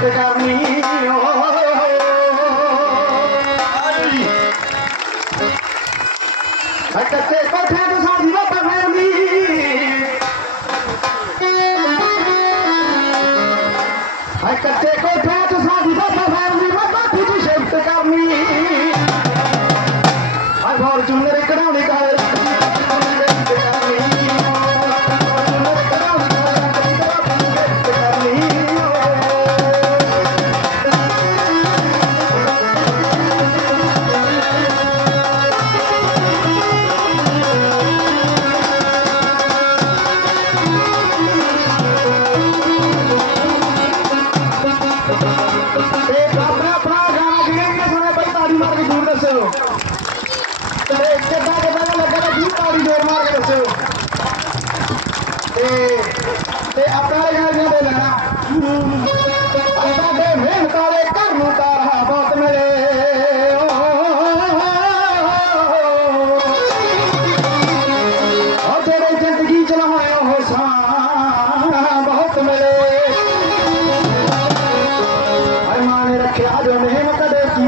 ठ सॼी family shift करणी अचे घणो कार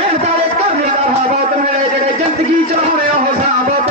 मैं तारे घर भागवत तो मेरे जगह जिंदगी चढ़ाया हो, हो सा